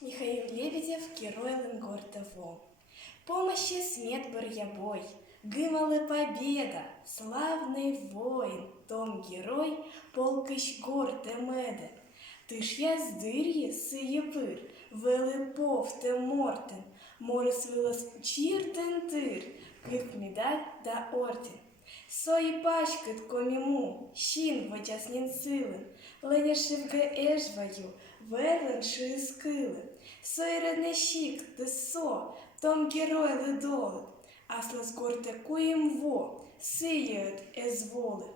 Михаил Лебедев, герой Ленгор-Тево. Помощи смет бор я бой, гымалы победа, славный воин, том герой, полкыш гор темеде. Ты ж я здырье сые пыр, велы пов те мортен, морис вилас чиртен тыр, гыв медаль да орден. Сої пачкат коміму, щін витяснін силен, леняшивга ежваю, велен шиї скилен. Сої реднещик тесо, том герой ледоле, аслас горте куєм во, сиєт езволе.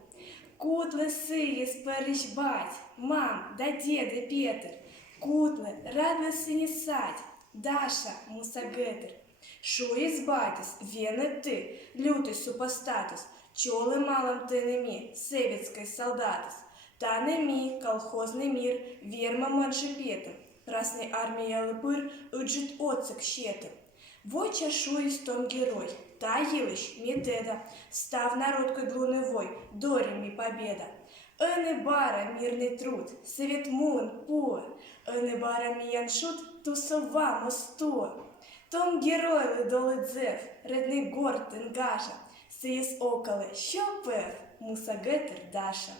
Кутле сиє сперіч бать, мам да дєде Петр, кутле радле сині сать, Даша мусагетер. Шо избатис, вены ты, лютый супостатус, чолы малом ты неми, советской солдатус, та неми, колхозный мир, верма маншипетом, Красной армии лыпыр, уджит отцик щетом. Воча шо истом герой, та елыш медеда, став народкой глуневой, дореми победа. Эны бара мирный труд, совет мун пуа, эны бара мияншут, тусова мостуа. Том герой ледоледзев, редний гор тенгажа, сиєс околе, що пев, мусагетер Даша.